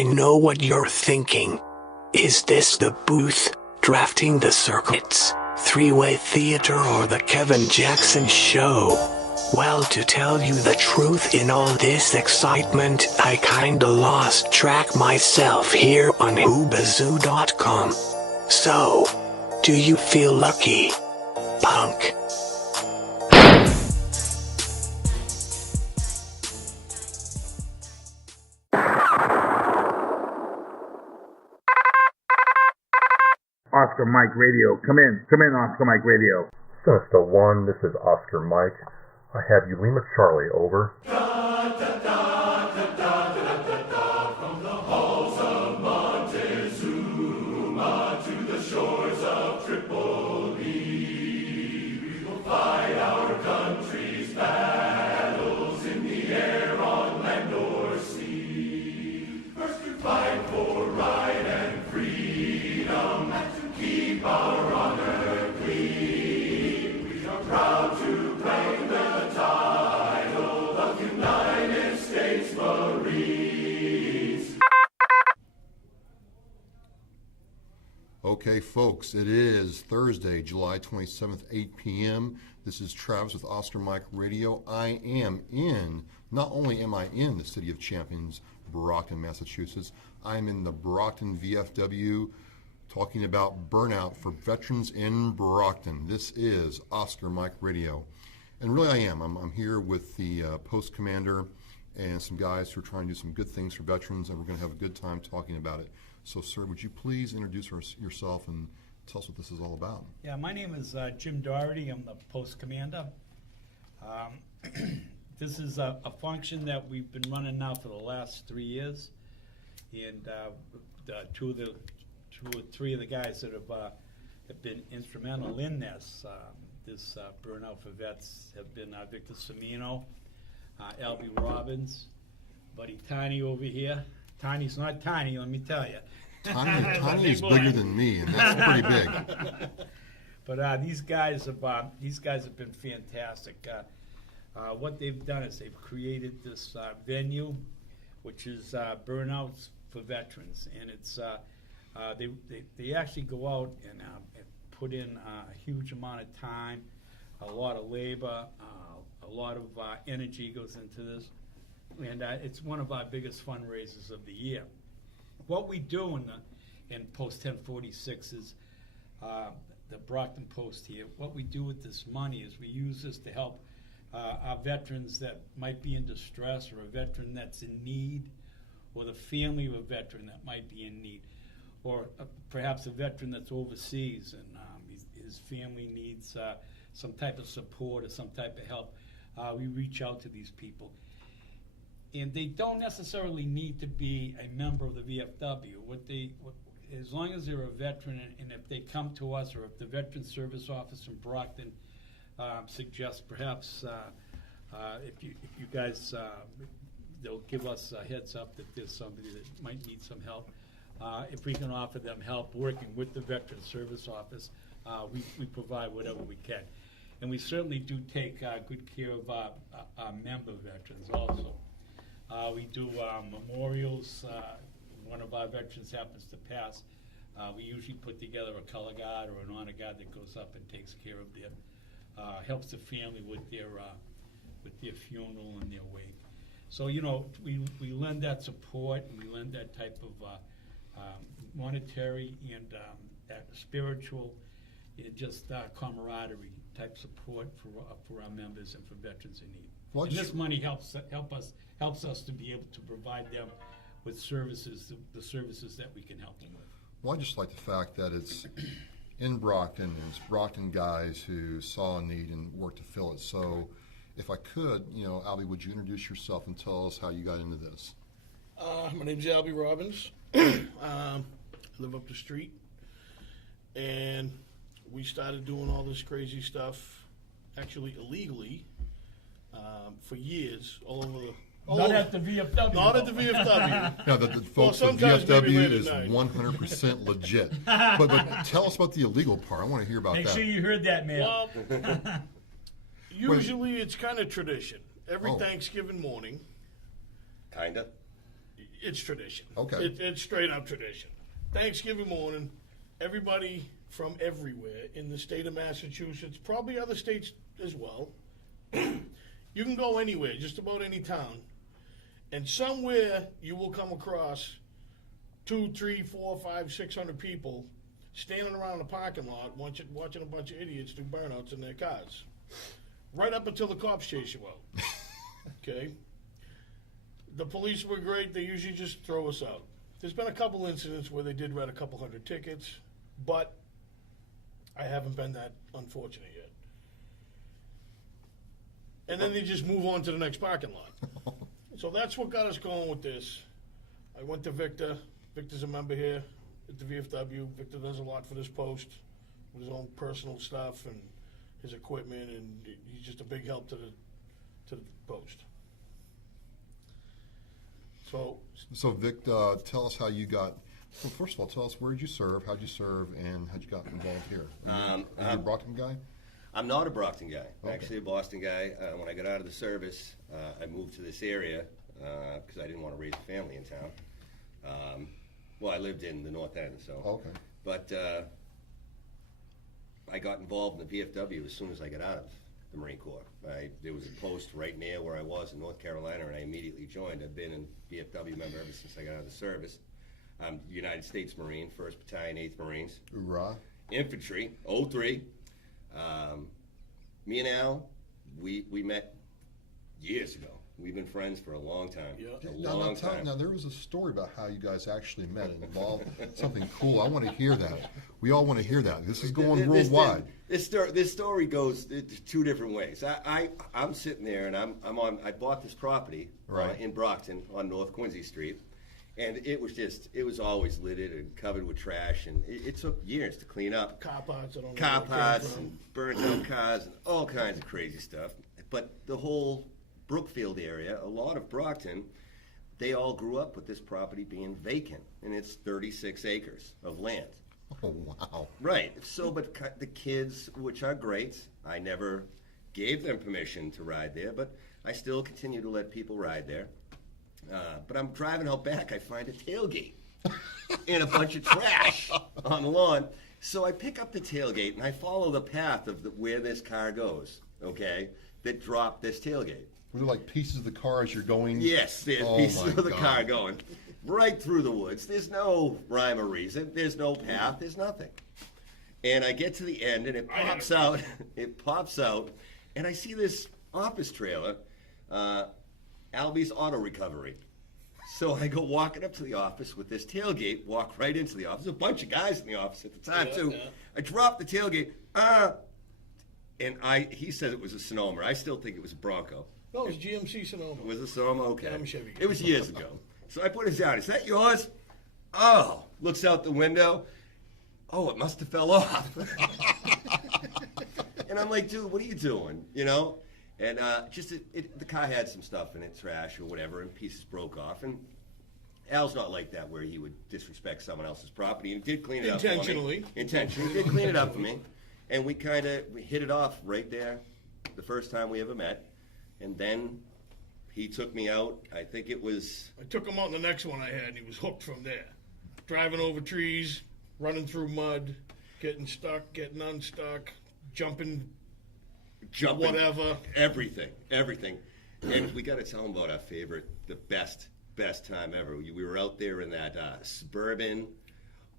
I know what you're thinking. Is this the booth, drafting the circuits, three-way theater, or the Kevin Jackson show? Well, to tell you the truth, in all this excitement, I kinda lost track myself here on whobazoo.com. So, do you feel lucky, punk? Oscar Mike Radio. Come in, Oscar Mike Radio. Sinister One, this is Oscar Mike. I have you, Lima Charlie, over. From the halls of Montezuma to the shores of Tripoli, we will fight our country's battles in the air, on land or sea. First to fight for right and freedom, and to keep our honor clean. We are proud to claim the title of United States Marines. Okay, folks, it is Thursday, July 27th, 8 p.m. This is Travis with Oscar Mike Radio. I am in, not only am I in the City of Champions, Brockton, Massachusetts, I'm in the Brockton VFW talking about burnout for veterans in Brockton. This is Oscar Mike Radio. And really I am. I'm here with the post commander and some guys who are trying to do some good things for veterans, and we're going to have a good time talking about it. So, sir, would you please introduce yourself and tell us what this is all about? Yeah, my name is Jim Doherty. I'm the post commander. This is a function that we've been running now for the last 3 years, and two or three of the guys that have been instrumental in this burnout for vets have been Victor Semino, Albie Robbins, Buddy Tiny over here. Tiny's not tiny, let me tell you. Tiny is bigger than me, and that's pretty big. But these guys have been fantastic. What they've done is they've created this venue, which is Burnouts for Veterans, and it's they actually go out and put in a huge amount of time, a lot of labor, a lot of energy goes into this. And it's one of our biggest fundraisers of the year. What we do in Post 1046 is the Brockton Post here. What we do with this money is we use this to help our veterans that might be in distress, or a veteran that's in need, or the family of a veteran that might be in need, or perhaps a veteran that's overseas and his family needs some type of support or some type of help. We reach out to these people. And they don't necessarily need to be a member of the VFW. As long as they're a veteran, and if they come to us, or if the Veteran Service Office in Brockton suggests perhaps if you guys, they'll give us a heads up that there's somebody that might need some help. If we can offer them help working with the Veteran Service Office, we provide whatever we can. And we certainly do take good care of our member veterans also. We do memorials. One of our veterans happens to pass. We usually put together a color guard or an honor guard that goes up and takes care of their, helps the family with their funeral and their wake. So, you know, we lend that support, and we lend that type of monetary and that spiritual and just camaraderie type support for our members and for veterans in need. And this money helps us to be able to provide them with services, the services that we can help them with. Well, I just like the fact that it's in Brockton, and it's Brockton guys who saw a need and worked to fill it. So if I could, Albie, would you introduce yourself and tell us how you got into this? My name's Albie Robbins. I live up the street, and we started doing all this crazy stuff, actually illegally, for years, all over the... Not at the VFW. Not at the VFW. No, the folks at VFW is 100% legit. But tell us about the illegal part. I want to hear about that. Make sure you heard that, man. Well, usually it's kind of tradition. Every Thanksgiving morning. Kinda? It's tradition. Okay. It's straight up tradition. Thanksgiving morning, everybody from everywhere in the state of Massachusetts, probably other states as well, you can go anywhere, just about any town, and somewhere you will come across 2, 3, 4, 5, 600 people standing around the parking lot watching a bunch of idiots do burnouts in their cars. Right up until the cops chase you out. Okay? The police were great. They usually just throw us out. There's been a couple incidents where they did write a couple hundred tickets, but I haven't been that unfortunate yet. And then they just move on to the next parking lot. So that's what got us going with this. I went to Victor. Victor's a member here at the VFW. Victor does a lot for this post with his own personal stuff and his equipment, and he's just a big help to the post. So Vic, tell us how you got. Well, first of all, tell us where did you serve, how'd you serve, and how'd you got involved here? Are you a Brockton guy? I'm not a Brockton guy. I'm Okay. actually a Boston guy. When I got out of the service, I moved to this area because I didn't want to raise a family in town. Well, I lived in the North End, so. Okay. But I got involved in the VFW as soon as I got out of the Marine Corps. There was a post right near where I was in North Carolina, and I immediately joined. I've been a VFW member ever since I got out of the service. I'm United States Marine, 1st Battalion, 8th Marines. Hoorah. Infantry, 03. Me and Al, we met years ago. We've been friends for a long time. Yeah. A long time. Now, there was a story about how you guys actually met and involved something cool. I want to hear that. We all want to hear that. This is going worldwide. This story goes two different ways. I'm sitting there, and I bought this property Right. in Brockton on North Quincy Street, and it was always littered and covered with trash, and it took years to clean up. Car parts, I don't know Car where it came parts from. and burnt out cars and all kinds of crazy stuff. But the whole Brookfield area, a lot of Brockton, they all grew up with this property being vacant, and it's 36 acres of land. Oh, wow. Right. So, but the kids, which are great, I never gave them permission to ride there, but I still continue to let people ride there. But I'm driving out back, I find a tailgate and a bunch of trash on the lawn. So I pick up the tailgate and I follow the path of where this car goes, okay, that dropped this tailgate. Were there like pieces of the car as you're going? Yes, there's Oh, pieces my of the God. car going right through the woods. There's no rhyme or reason. There's no path. There's nothing. And I get to the end, and it pops out. It pops out, and I see this office trailer, Albie's Auto Recovery. So I go walking up to the office with this tailgate, walk right into the office. There's a bunch of guys in the office at the time, too. Yeah. I drop the tailgate, and he said it was a Sonoma. I still think it was a Bronco. No, it was GMC Sonoma. Was it Sonoma? Okay. Yeah, I'm a Chevy guy. It was years ago. So I put it down. Is that yours? Oh, looks out the window. Oh, it must have fell off. And I'm like, dude, what are you doing? You know? And the car had some stuff in it, trash or whatever, and pieces broke off. And Al's not like that, where he would disrespect someone else's property, and did clean it up for me. Intentionally. Intentionally. Did clean it up for me. And we hit it off right there the first time we ever met. And then he took me out. I think it was... I took him out in the next one I had, and he was hooked from there. Driving over trees, running through mud, getting stuck, getting unstuck, jumping, whatever. Everything. And we got to tell him about our favorite, the best time ever. We were out there in that Suburban,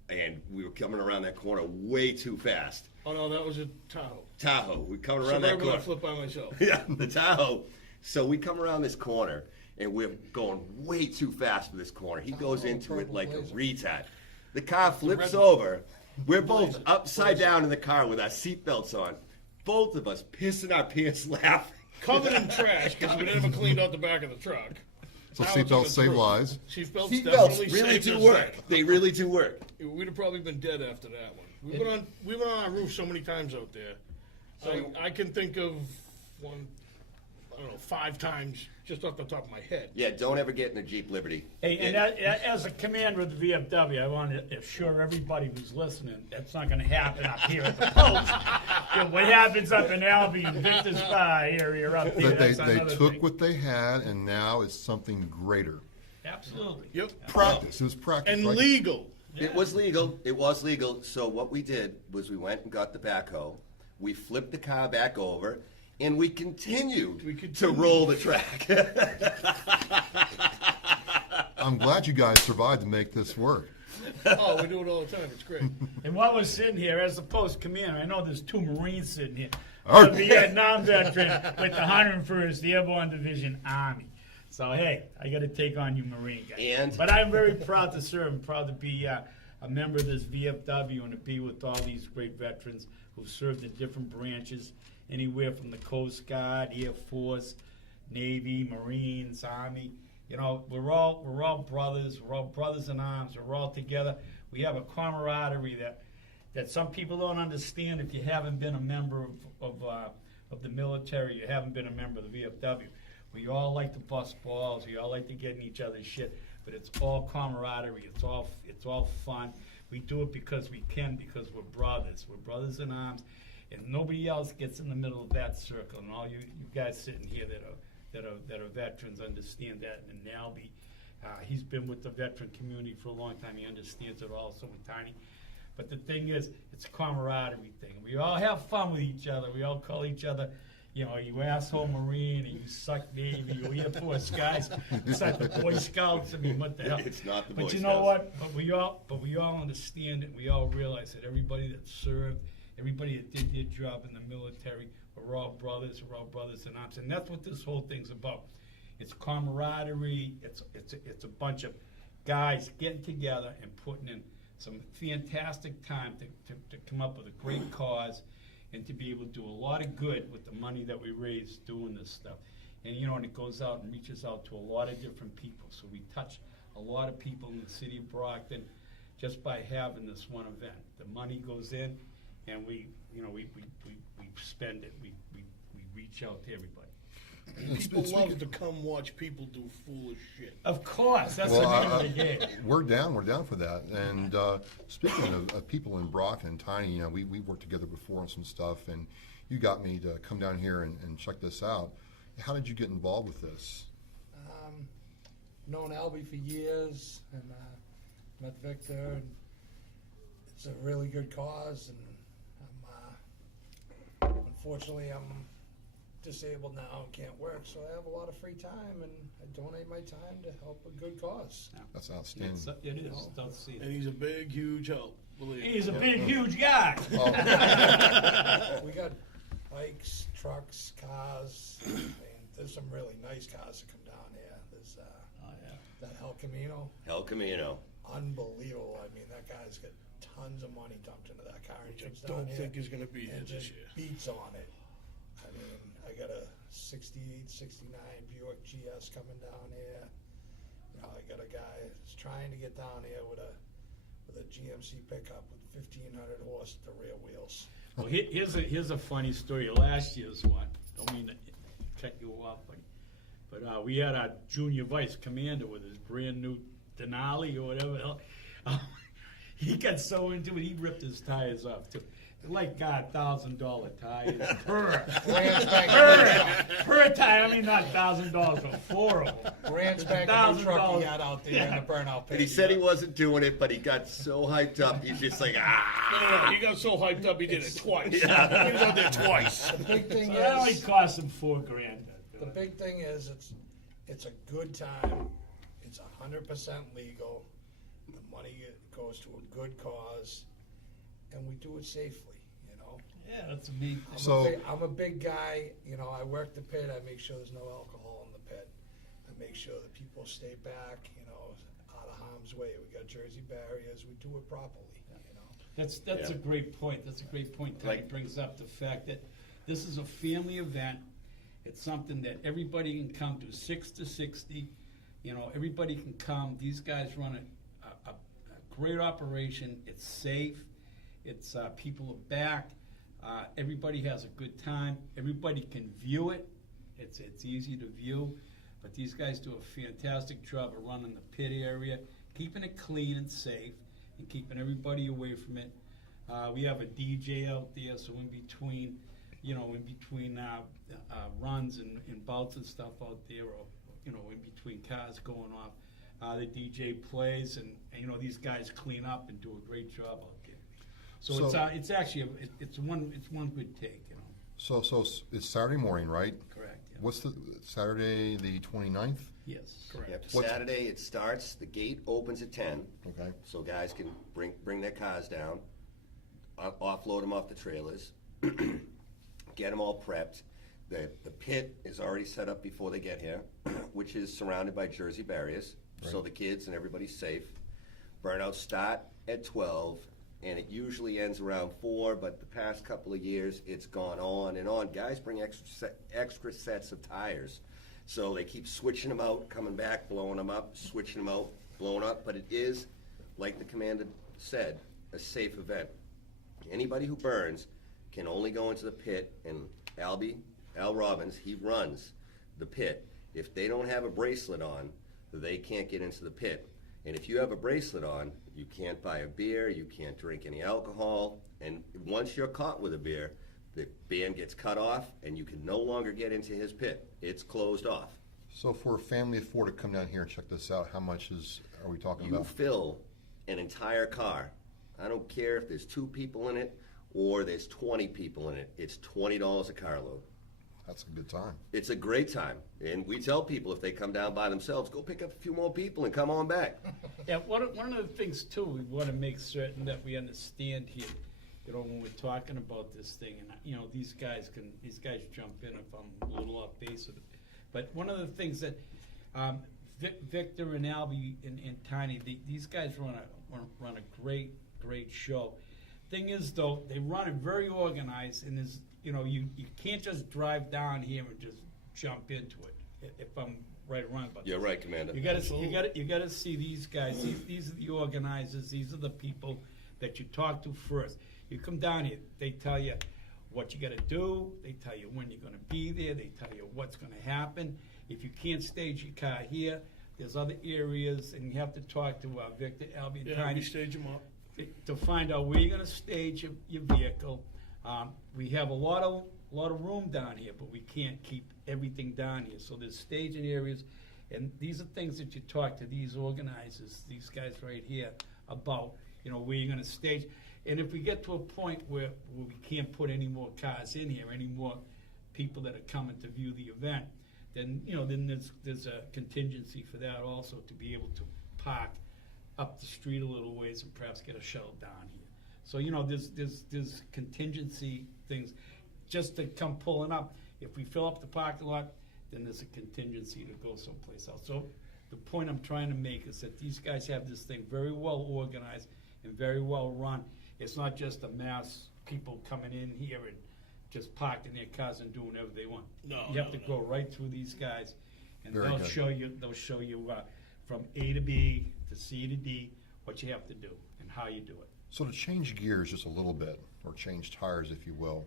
and we were coming around that corner way too fast. Oh, no, that was a Tahoe. Tahoe. We coming around that Suburban corner. I flipped by myself. Yeah, the Tahoe. So we come around this corner, and we're going way too fast for this corner. He goes into it like a retard. The car flips over. We're both upside down in the car with our seatbelts on. Both of us pissing our pants laughing. Covered in trash, because we never cleaned out the back of the truck. So Now it's on seatbelts the save throat. lives. Seatbelts Seatbelts definitely really saved do us work. that. They really do work. We'd have probably been dead after that one. We went on our roof so many times out there. I can think of 5 times just off the top of my head. Yeah, don't ever get in a Jeep Liberty. Hey, and as a commander of the VFW, I want to assure everybody who's listening that's not going to happen up here at the post. You know, what happens up in Albie, Victor's Spa area, up there, But they that's another took thing. what they had, and now it's something greater. Absolutely. Yep. Practice. It was practice. And right? legal. It was legal. It was legal. So what we did was we went and got the backhoe. We flipped the car back over, and we continued to roll the track. I'm glad you guys survived to make this work. Oh, we do it all the time. It's great. And while we're sitting here, as the post commander, I know there's 2 Marines sitting here. All I'm right. a Vietnam veteran with the 101st Airborne Division Army. So, hey, I got to take on you Marine guys. But I'm very proud to serve. I'm proud to be a member of this VFW and to be with all these great veterans who've served in different branches, anywhere from the Coast Guard, Air Force, Navy, Marines, Army. You know, we're all brothers. We're all brothers in arms. We're all together. We have a camaraderie that some people don't understand if you haven't been a member of the military. You haven't been a member of the VFW. We all like to bust balls. We all like to get in each other's shit. But it's all camaraderie. It's all fun. We do it because we can, because we're brothers. We're brothers in arms, and nobody else gets in the middle of that circle. And all you guys sitting here that are veterans understand that. And Albie, he's been with the veteran community for a long time. He understands it also with Tiny. But the thing is, it's a camaraderie thing. We all have fun with each other. We all call each other, you know, you asshole Marine, and you suck Navy, you Air Force guys. It's like the Boy Scouts. I mean, what the hell? It's not the Boy But you Scouts. know what? But we all understand it. We all realize that everybody that served, everybody that did their job in the military, we're all brothers. We're all brothers in arms, and that's what this whole thing's about. It's camaraderie. It's a bunch of guys getting together and putting in some fantastic time to come up with a great cause and to be able to do a lot of good with the money that we raise doing this stuff. And, you know, and it goes out and reaches out to a lot of different people. So we touch a lot of people in the city of Brockton just by having this one event. The money goes in, and we spend it. We reach out to everybody. People love to come watch people do foolish shit. Of course, that's the name of the game. We're down for that. And speaking of people in Brockton and Tiny, you know, we worked together before on some stuff, and you got me to come down here and check this out. How did you get involved with this? Known Albie for years, and met Victor, and it's a really good cause, and unfortunately I'm disabled now and can't work, so I have a lot of free time, and I donate my time to help a good cause. That's outstanding. It is. Don't see And it. he's a big, huge help. Believe He's a me. big, huge guy. We got bikes, trucks, cars. I mean, there's some really nice cars that come down here. There's that El Camino, El Camino. unbelievable. I mean, that guy's got tons of money dumped into that car. He Which I comes down don't here think is going to be here and this just year. beats on it. I mean, I got a 68, 69 Buick GS coming down here. You know, I got a guy that's trying to get down here with a GMC pickup with 1,500 horse at the rear wheels. Well, here's a funny story. Last year's one. Don't mean to cut you off, but we had our junior vice commander with his brand new Denali or whatever. The hell. He got so into it, he ripped his tires off too. Like $1,000 tires per tire. I mean, not $1,000 for 4 of them. Brand spanking new truck he had out there in the burnout pit. And he said he wasn't doing it, but he got so hyped up, he's just like, ah. No, he got so hyped up he did it twice. He was out there twice. The big thing So that only is, cost him $4,000. the big thing is, it's a good time. It's 100% legal. The money goes to a good cause, and we do it safely. You know. Yeah, that's a big. I'm a big guy. You know, I work the pit. I make sure there's no alcohol in the pit. I make sure that people stay back. You know, out of harm's way. We got Jersey barriers. We do it properly. You know. That's a great point. That's a great point. Tony brings up the fact that this is a family event. It's something that everybody can come to, 6 to 60. You know, everybody can come. These guys run a great operation. It's safe. It's people are back. Everybody has a good time. Everybody can view it. It's easy to view. But these guys do a fantastic job of running the pit area, keeping it clean and safe, and keeping everybody away from it. We have a DJ out there, so in between runs and bouts and stuff out there, or in between cars going off, The DJ plays, and these guys clean up and do a great job out there. So it's actually it's one good take. So it's Saturday morning, right? Correct. Yeah. What's the Saturday the 29th? Yes. Correct. Yep. Saturday it starts. The gate opens at 10. Okay. So guys can bring their cars down, offload them off the trailers, get them all prepped. The pit is already set up before they get here, which is surrounded by Jersey barriers, so the kids and everybody's safe. Burnouts start at 12, and it usually ends around 4, but the past couple of years it's gone on and on. Guys bring extra sets of tires, so they keep switching them out, coming back, blowing them up, switching them out, blowing up, but it is, like the commander said, a safe event. Anybody who burns can only go into the pit, and Albie, Al Robbins, he runs the pit. If they don't have a bracelet on, they can't get into the pit. And if you have a bracelet on, you can't buy a beer, you can't drink any alcohol, and once you're caught with a beer, the band gets cut off, and you can no longer get into his pit. It's closed off. So for a family of 4 to come down here and check this out, how much are we talking about? You fill an entire car. I don't care if there's 2 people in it or there's 20 people in it. It's $20 a carload. That's a good time. It's a great time. And we tell people if they come down by themselves, go pick up a few more people and come on back. Yeah, one of the things, too, we want to make certain that we understand here, when we're talking about this thing, and, these guys jump in if I'm a little off base with it. But one of the things that Victor and Albie and Tiny, these guys run a great show. Thing is, though, they run it very organized, and there's, you can't just drive down here and just jump into it. If I'm right or wrong about You're this. right, Commander. You gotta see these guys. These are the organizers. These are the people that you talk to first. You come down here, they tell you what you got to do. They tell you when you're going to be there. They tell you what's going to happen. If you can't stage your car here, there's other areas, and you have to talk to Victor, Albie, and Tiny. We stage them up to find out where you're going to stage your vehicle. We have a lot of room down here, but we can't keep everything down here. So there's staging areas, and these are things that you talk to these organizers, these guys right here, about, where you're going to stage. And if we get to a point where we can't put any more cars in here, any more people that are coming to view the event, then there's a contingency for that also, to be able to park up the street a little ways and perhaps get a shuttle down here. So there's contingency things just to come pulling up. If we fill up the parking lot, then there's a contingency to go someplace else. So the point I'm trying to make is that these guys have this thing very well organized and very well run. It's not just a mass people coming in here and just parking their cars and doing whatever they want. You have to go right through these guys, and Very they'll good. show you from A to B to C to D what you have to do and how you do it. So to change gears just a little bit, or change tires, if you will,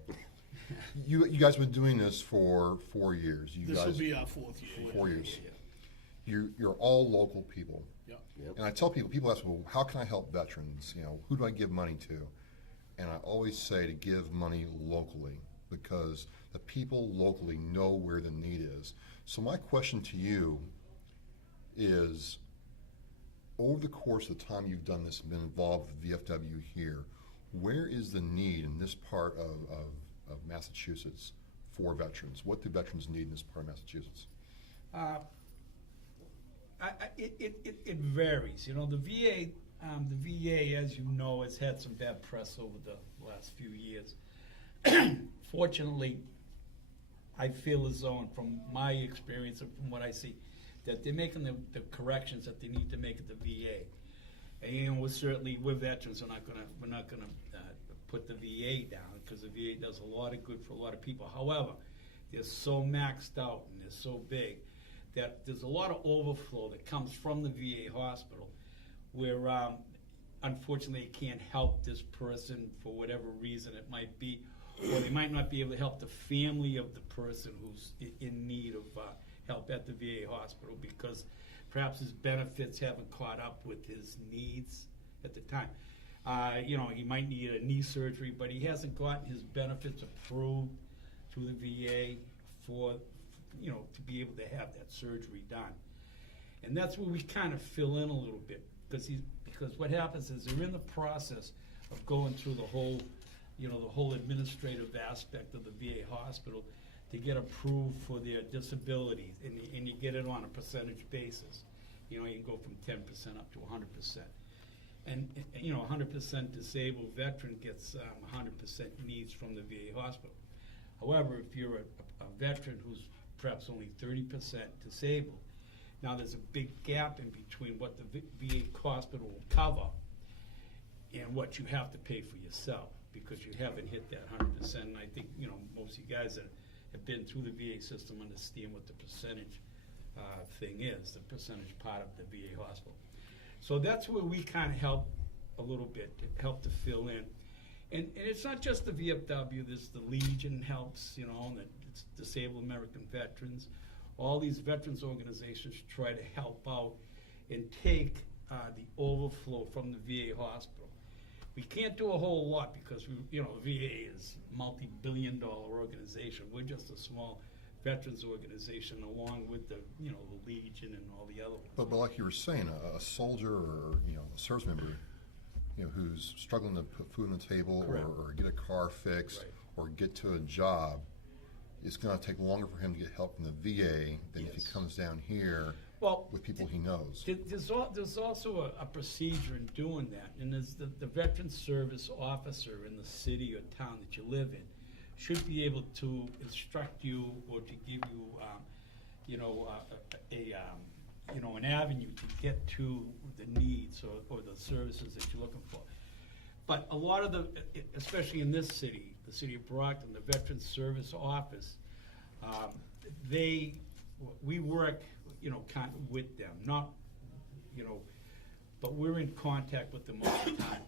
you guys have been doing this for 4 years. This will be our 4th year. 4 years. You're all local people. Yeah. Yep. And I tell people ask me, well, how can I help veterans? Who do I give money to? And I always say to give money locally, because the people locally know where the need is. So my question to you is, over the course of the time you've done this and been involved with VFW here, where is the need in this part of Massachusetts for veterans? What do veterans need in this part of Massachusetts? It varies. The VA, as you know, has had some bad press over the last few years. Fortunately, I feel as though, and from my experience and from what I see, that they're making the corrections that they need to make at the VA. And we're veterans. We're not gonna put the VA down, because the VA does a lot of good for a lot of people. However, they're so maxed out and they're so big that there's a lot of overflow that comes from the VA hospital, where unfortunately they can't help this person for whatever reason it might be, or they might not be able to help the family of the person who's in need of help at the VA hospital, because perhaps his benefits haven't caught up with his needs at the time. He might need a knee surgery, but he hasn't gotten his benefits approved through the VA to be able to have that surgery done. And that's where we kind of fill in a little bit, because what happens is they're in the process of going through the whole, the whole administrative aspect of the VA hospital to get approved for their disabilities, and you get it on a percentage basis. You can go from 10% up to 100%. And 100% disabled veteran gets 100% needs from the VA hospital. However, if you're a veteran who's perhaps only 30% disabled, now there's a big gap in between what the VA hospital will cover and what you have to pay for yourself, because you haven't hit that 100%. And I think most of you guys that have been through the VA system understand what the percentage thing is, the percentage part of the VA hospital. So that's where we kind of help a little bit, to help to fill in. And it's not just the VFW, there's the Legion helps, and it's Disabled American Veterans. All these veterans organizations try to help out and take the overflow from the VA hospital. We can't do a whole lot because VA is a multi-billion-dollar organization. We're just a small veterans organization, along with the the Legion and all the other ones. But like you were saying, a soldier or a service member, who's struggling to put food on the table, or get a car fixed, Right. or get to a job, it's going to take longer for him to get help from the VA than if he comes down here with people he knows. There's also a procedure in doing that, and there's the veteran service officer in the city or town that you live in should be able to instruct you or to give you, an avenue to get to the needs or the services that you're looking for. But a lot of especially in this city, the city of Brockton, the Veteran Service Office, we work, kind of with them, not, but we're in contact with them all the time.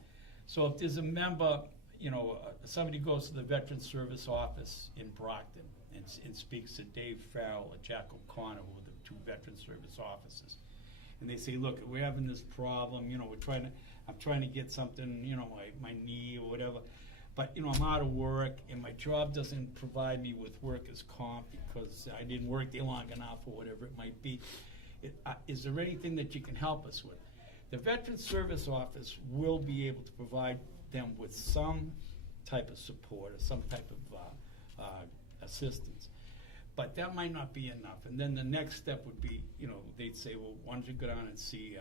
So if there's a member, somebody goes to the Veteran Service Office in Brockton and speaks to Dave Farrell or Jack O'Connor, who are the two Veteran Service officers, and they say, look, we're having this problem, I'm trying to get something, my knee or whatever, but, I'm out of work and my job doesn't provide me with workers' comp because I didn't work there long enough or whatever it might be. Is there anything that you can help us with? The Veteran Service Office will be able to provide them with some type of support or some type of assistance. But that might not be enough. And then the next step would be, they'd say, well, why don't you go down and see,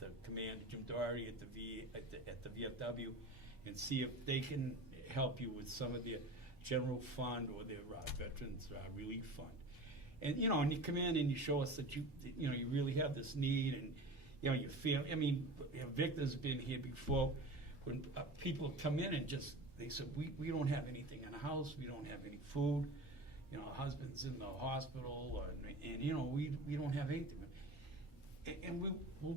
the commander, Jim Doherty at the VFW, and see if they can help you with some of their general fund or their Veterans Relief Fund. And, and you come in and you show us that you really have this need, and, you feel, Victor's been here before, when people come in and they said, we don't have anything in the house, we don't have any food, husband's in the hospital, and we don't have anything. And we'll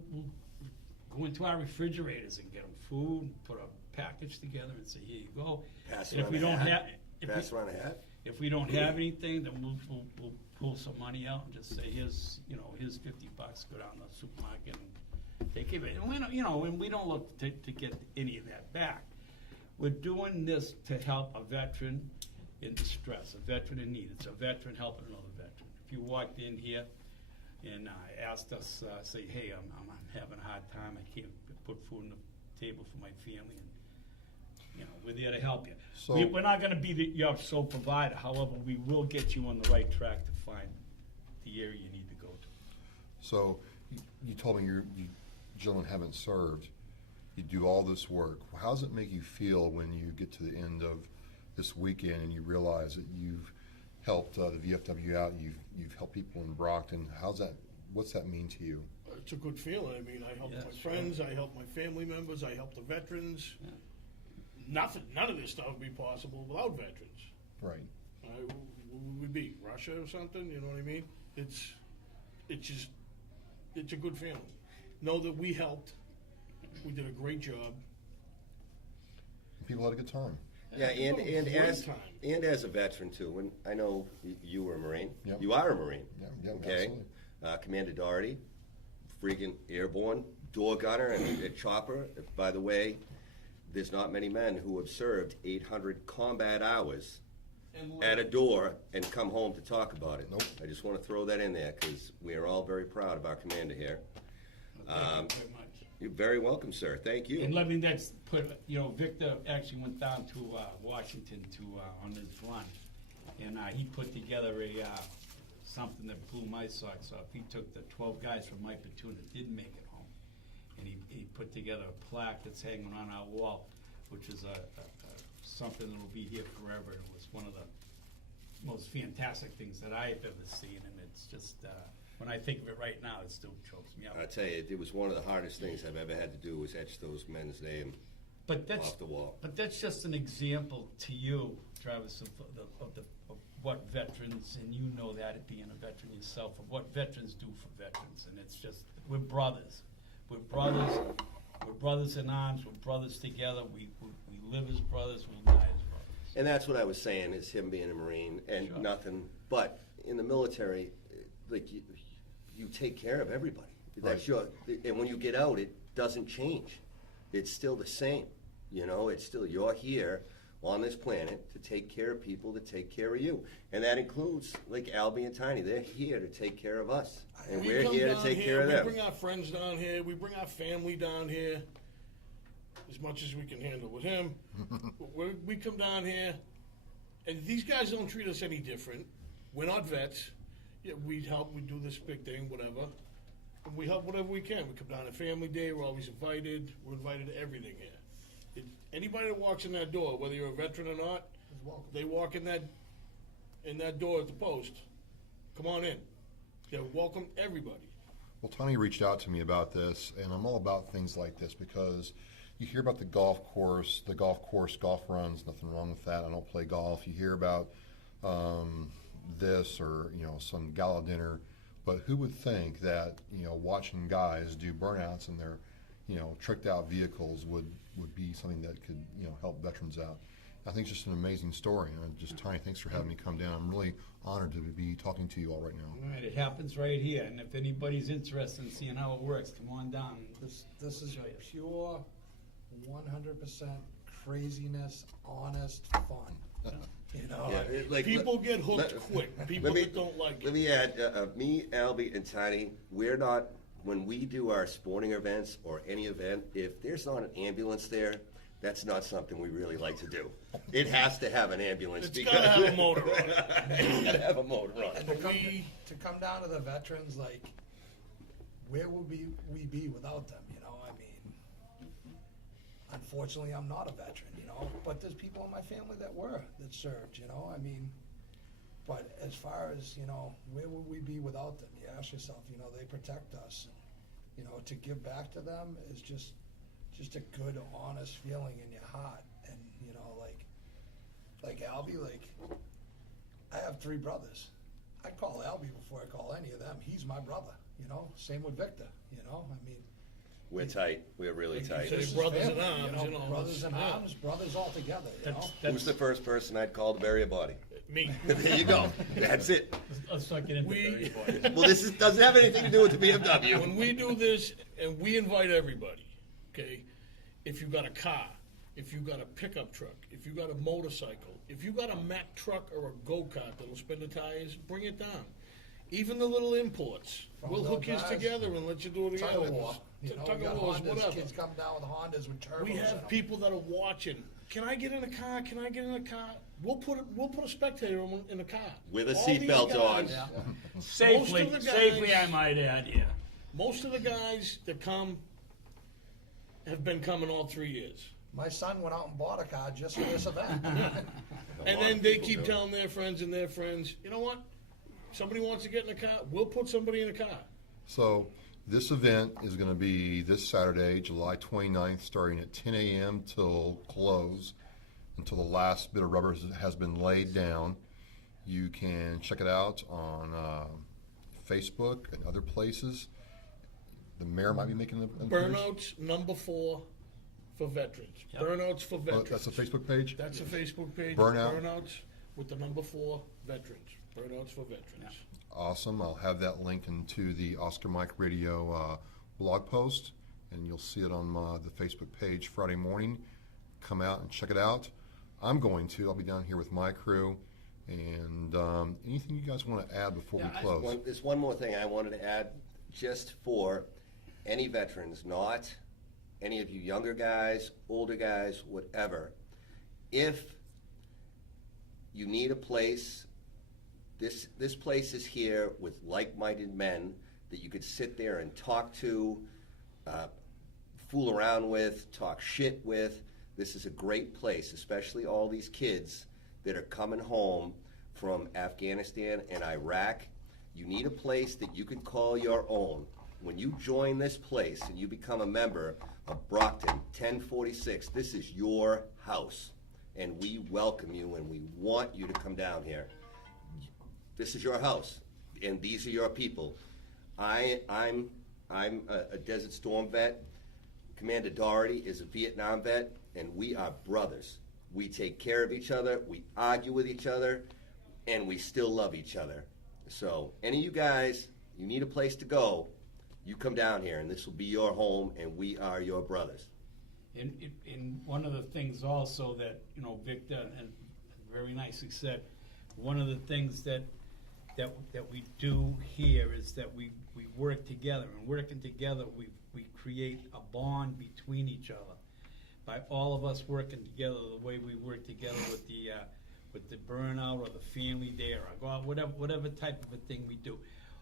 go into our refrigerators and get them food, put a package together and say, here you go. If we don't have anything, then we'll pull some money out and just say, here's $50, go down to the supermarket and take it. And we don't look to get any of that back. We're doing this to help a veteran in distress, a veteran in need. It's a veteran helping another veteran. If you walked in here and asked us, say, hey, I'm having a hard time, I can't put food on the table for my family, and we're there to help you. So we're not going to be your sole provider. However, we will get you on the right track to find the area you need to go to. So you told me you gentlemen haven't served. You do all this work. How does it make you feel when you get to the end of this weekend and you realize that you've helped the VFW out, you've helped people in Brockton? What's that mean to you? It's a good feeling. I help my friends, I help my family members, I help the veterans. Yeah. None of this stuff would be possible without veterans. Right. What would we be? Russia or something? You know what I mean? It's a good feeling. Know that we helped. We did a great job. People had a good time. Yeah, and as a veteran too, and I know you were a Marine. Yep. You are a Marine. Yeah, okay. Commander Doherty, freaking airborne, door gunner, and a chopper. By the way, there's not many men who have served 800 combat hours at a door and come home to talk about it. Nope. I just want to throw that in there because we are all very proud of our commander here. Thank you very much. You're very welcome, sir. Thank you. And let me next put, Victor actually went down to Washington on his run, and he put together something that blew my socks off. He took the 12 guys from my platoon that didn't make it home, and he put together a plaque that's hanging on our wall, which is something that will be here forever. It was one of the most fantastic things that I've ever seen, and it's just, when I think of it right now, it still chokes me up. I tell you, it was one of the hardest things I've ever had to do was etch those men's name off the wall. But that's just an example to you, Travis, of what veterans, and you know that at being a veteran yourself, of what veterans do for veterans. And it's just, we're brothers. We're brothers. We're brothers in arms. We're brothers together. We live as brothers. We die as brothers. And that's what I was saying, is him being a Marine and Sure. nothing. But in the military, like you take care of everybody. That's and when you get out, it doesn't change. It's still the same. It's still, you're here on this planet to take care of people, to take care of you. And that includes, like Albie and Tiny, they're here to take care of us. And we're here to take care of them. We bring our friends down here. We bring our family down here as much as we can handle with him. We come down here, and these guys don't treat us any different. We're not vets. Yeah, we help. We do this big thing, whatever. And we help whatever we can. We come down to Family Day. We're always invited. We're invited to everything here. Anybody that walks in that door, whether you're a veteran or not, they walk in that door at the post. Come on in. They welcome everybody. Well, Tony reached out to me about this, and I'm all about things like this because you hear about the golf course, golf runs, nothing wrong with that. I don't play golf. You hear about this or, some gala dinner, but who would think that, watching guys do burnouts in their, tricked out vehicles would be something that could, help veterans out. I think it's just an amazing story. And Tony, thanks for having me come down. I'm really honored to be talking to you all right now. All right, it happens right here, and if anybody's interested in seeing how it works, come on down. This is pure 100% craziness, honest fun. People get hooked quick. People that don't like it. Let me add, me, Albie, and Tiny, we're not, when we do our sporting events or any event, if there's not an ambulance there, that's not something we really like to do. It has to have an ambulance. It's got to have a motor on it. It's got to have a motor on it. And to come down to the veterans, where would we be without them? Unfortunately, I'm not a veteran, but there's people in my family that served, but as far as, where would we be without them? You ask yourself, they protect us, and, to give back to them is just a good, honest feeling in your heart. And, like Albie, I have 3 brothers. I call Albie before I call any of them. He's my brother, same with Victor, We're tight. We're really tight. Say brothers in arms, brothers in arms, brothers all together, Who's the first person I'd call to bury a body? Me. There you go. That's it. Let's not get into bury bodies. Well, this doesn't have anything to do with the BMW. When we do this, and we invite everybody, okay? If you got a car, if you got a pickup truck, if you got a motorcycle, if you got a Mack truck or a go-kart that'll spin the tires, bring it down. Even the little imports, we'll hook you together and let you do it together. Tug of war. Tug of wars, whatever. Kids come down with Hondas with turbos. We have people that are watching. Can I get in a car? Can I get in a car? We'll put a spectator in a car with a All these seatbelt on. guys- Safely, Most of the guys- safely, I might add, yeah. Most of the guys that come have been coming all 3 years. My son went out and bought a car just for this event. And then they keep telling their friends and their friends, you know what? Somebody wants to get in a car, we'll put somebody in a car. So this event is going to be this Saturday, July 29th, starting at 10 a.m. till close, until the last bit of rubber has been laid down. You can check it out on Facebook and other places. The mayor might be making a Burnouts number 4 for veterans. Yep. Burnouts for veterans. That's a Facebook page? That's a Facebook page. Burnout. Burnouts with the number 4 veterans. Burnouts for veterans. Awesome. I'll have that link into the Oscar Mike Radio blog post, and you'll see it on the Facebook page Friday morning. Come out and check it out. I'll be down here with my crew. And anything you guys want to add before we close? There's one more thing I wanted to add, just for any veterans, not any of you younger guys, older guys, whatever. If you need a place, this place is here with like-minded men that you could sit there and talk to, fool around with, talk shit with. This is a great place, especially all these kids that are coming home from Afghanistan and Iraq. You need a place that you can call your own. When you join this place and you become a member of Brockton 1046, this is your house, and we welcome you and we want you to come down here. This is your house, and these are your people. I'm a Desert Storm vet. Commander Doherty is a Vietnam vet, and we are brothers. We take care of each other, we argue with each other, and we still love each other. So any of you guys, you need a place to go, you come down here, and this will be your home, and we are your brothers. And one of the things also that, Victor and very nicely said, one of the things that we do here is that we work together, and working together we create a bond between each other. By all of us working together the way we work together with the burnout or the family day or whatever type of a thing we do.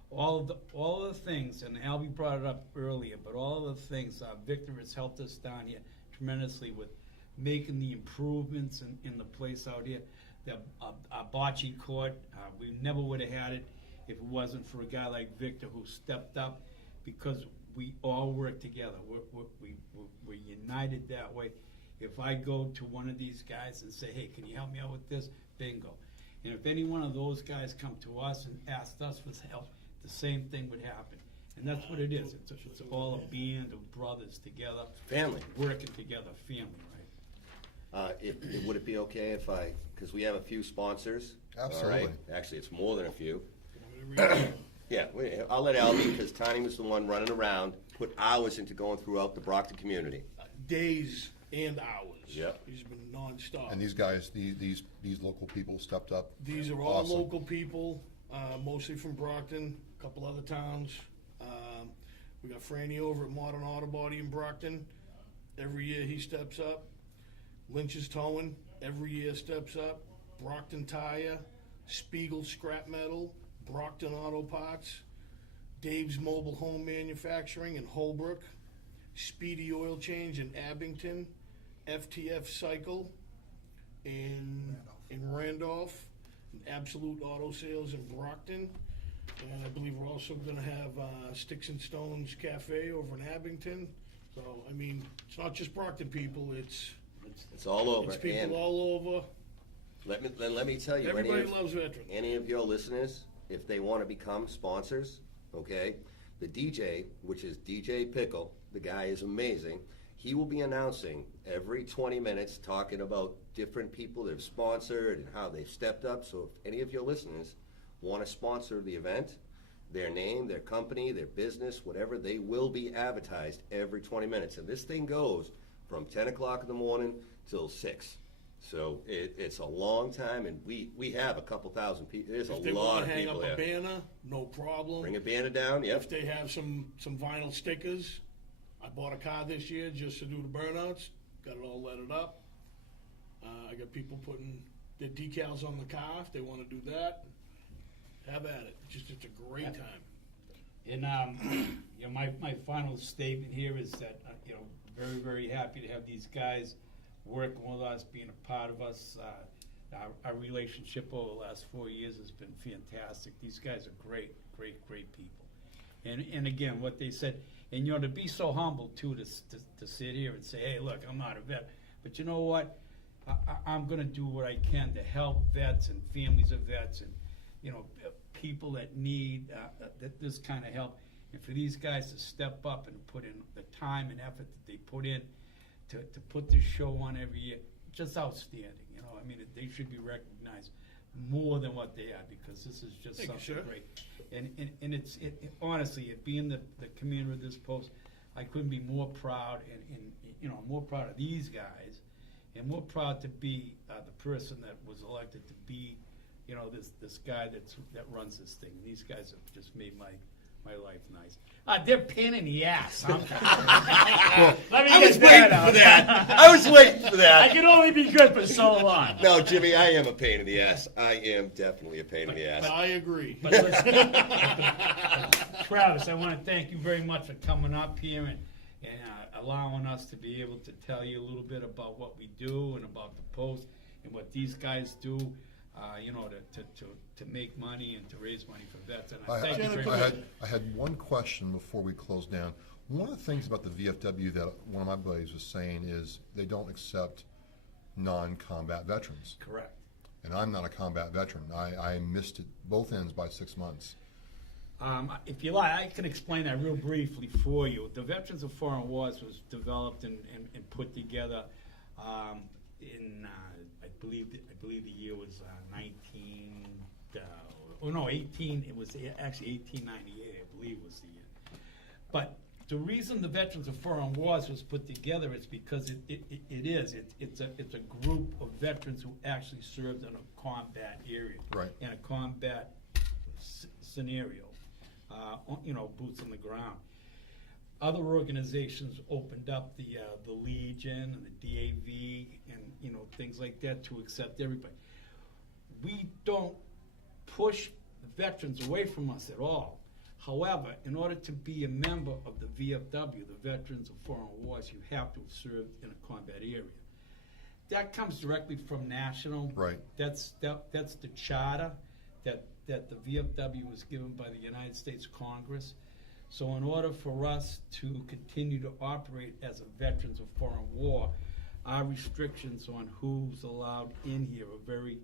All of the things, and Albie brought it up earlier, but all of the things, Victor has helped us down here tremendously with making the improvements in the place out here. Our bocce court, we never would have had it if it wasn't for a guy like Victor who stepped up, because we all work together. We're united that way. If I go to one of these guys and say, hey, can you help me out with this? Bingo. And if any one of those guys come to us and ask us for help, the same thing would happen. And that's what it is. It's all a band of brothers together. Family. Working together, family, right? Would it be okay if because we have a few sponsors. Absolutely. All right? Actually, it's more than a few. Yeah, I'll let Albie, because Tiny was the one running around, put hours into going throughout the Brockton community. Days and hours. Yep. He's been nonstop. And these guys, these local people stepped up. These are all Awesome. local people, mostly from Brockton, a couple other towns. We got Franny over at Modern Auto Body in Brockton. Every year he steps up. Lynch's Towing, every year steps up. Brockton Tire, Spiegel Scrap Metal, Brockton Auto Parts, Dave's Mobile Home Manufacturing in Holbrook, Speedy Oil Change in Abington, FTF Cycle in Randolph, and Absolute Auto Sales in Brockton. And I believe we're also going to have Sticks and Stones Cafe over in Abington. So, I mean, it's not just Brockton people, it's all over. It's people And all over. let me tell you, Everybody loves veterans. Any of your listeners, if they want to become sponsors, okay, the DJ, which is DJ Pickle, the guy is amazing. He will be announcing every 20 minutes, talking about different people that have sponsored and how they've stepped up. So if any of your listeners want to sponsor the event, their name, their company, their business, whatever, they will be advertised every 20 minutes. And this thing goes from 10 o'clock in the morning till 6. So it's a long time, and we have a couple thousand people. There's If a they lot want of to hang people up a there. banner, no problem. Bring a banner down, yep. If they have some vinyl stickers, I bought a car this year just to do the burnouts. Got it all lettered up. I got people putting their decals on the car if they want to do that. Have at it. It's a great time. And my final statement here is that very, very happy to have these guys working with us, being a part of us. Our relationship over the last 4 years has been fantastic. These guys are great, great, great people. And again, what they said, and to be so humble too, to sit here and say, hey, look, I'm not a vet, but you know what? I'm going to do what I can to help vets and families of vets and people that need this kind of help. And for these guys to step up and put in the time and effort that they put in to put this show on every year, just outstanding. I mean, they should be recognized more than what they are, because this is just something great. And it's honestly, being the commander of this post, I couldn't be more proud, and more proud of these guys, and more proud to be the person that was elected to be you know, this guy that runs this thing. These guys have just made my life nice. They're pain in the ass. Let me I was waiting for that. I was waiting for that. I can only be good for so long. No, Jimmy, I am a pain in the ass. I am definitely a pain in the ass. I agree. But listen, Travis, I want to thank you very much for coming up here and allowing us to be able to tell you a little bit about what we do and about the post and what these guys do, you know, to make money and to raise money for vets. And I thank you very much. I had one question before we close down. One of the things about the VFW that one of my buddies was saying is they don't accept non-combat veterans. Correct. And I'm not a combat veteran. I missed it both ends by 6 months. If you like, I can explain that real briefly for you. The Veterans of Foreign Wars was developed and put together in I believe the year was 18. It was actually 1898. I believe was the year. But the reason the Veterans of Foreign Wars was put together is because it's a group of veterans who actually served in a combat area, right, in a combat scenario. You know, boots on the ground. Other organizations opened up the Legion and the DAV and, you know, things like that to accept everybody. We don't push veterans away from us at all. However, in order to be a member of the VFW, the Veterans of Foreign Wars, you have to have served in a combat area. That comes directly from national. Right. That's the charter that the VFW was given by the United States Congress. So in order for us to continue to operate as a Veterans of Foreign War, our restrictions on who's allowed in here are very,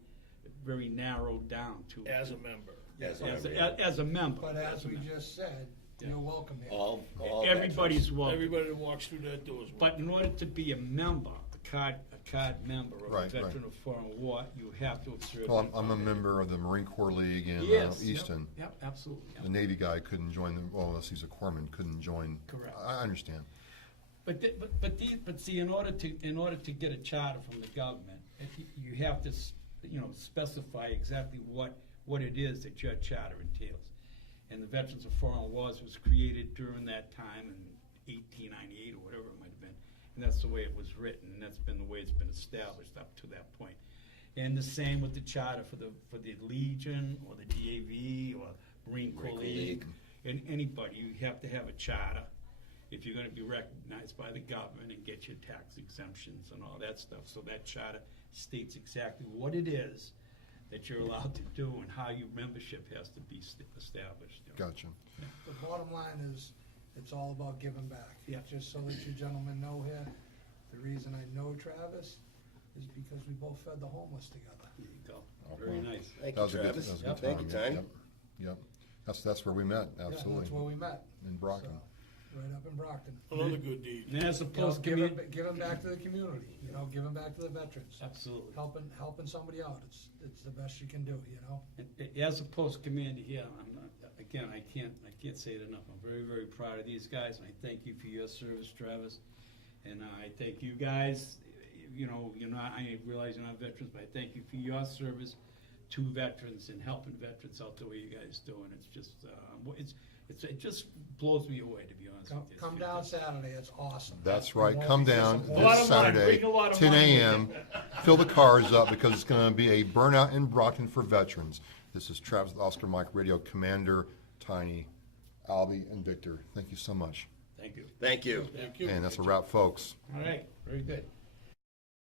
very narrowed down to As a member. as a member. But as we just said, you're welcome here. All Everybody's welcome. Everybody that walks through that door is welcome. But in order to be a member, a card member of Right, a Veteran of Foreign War, you have to have served. Well, I'm a member of the Marine Corps League in Yes, Easton. Yep, absolutely. Yep. The Navy guy couldn't join them. Well, unless he's a corpsman, couldn't join. Correct. I understand. But see, in order to get a charter from the government, you have to specify exactly what it is that your charter entails. And the Veterans of Foreign Wars was created during that time in 1898 or whatever it might have been, and that's the way it was written, and that's been the way it's been established up to that point. And the same with the charter for the Legion or the DAV or Marine Corps League. And anybody, you have to have a charter if you're going to be recognized by the government and get your tax exemptions and all that stuff. So that charter states exactly what it is that you're allowed to do and how your membership has to be established. Gotcha. The bottom line is, it's all about giving back. Yeah. Just so that you gentlemen know here, the reason I know Travis is because we both fed the homeless together. There you go. Very nice. Thank That you, was a good, Travis. that was a good Thank you, time. Tiny. Yep. That's where we met. Absolutely. Yeah, that's where we met. In Brockton. So, right up in Brockton. Another good deed. And as opposed to Giving back to the community, giving back to the veterans. absolutely. Helping somebody out. It's the best you can do, As a post commander here, I'm not, again, I can't say it enough. I'm very, very proud of these guys, and I thank you for your service, Travis. And I thank you guys. I realize you're not veterans, but I thank you for your service to veterans and helping veterans out the way you guys do. And it's just, it just blows me away, to be honest with you. Come down Saturday. It's awesome. That's right. Come down A lot this of money. Saturday, Bring a lot of 10 money. a.m. Fill the cars up because it's going to be a burnout in Brockton for veterans. This is Travis with Oscar Mike Radio, Commander, Tiny, Albie, and Victor. Thank you so much. Thank you. Thank you. Thank you. And that's a wrap, folks. All right, very good.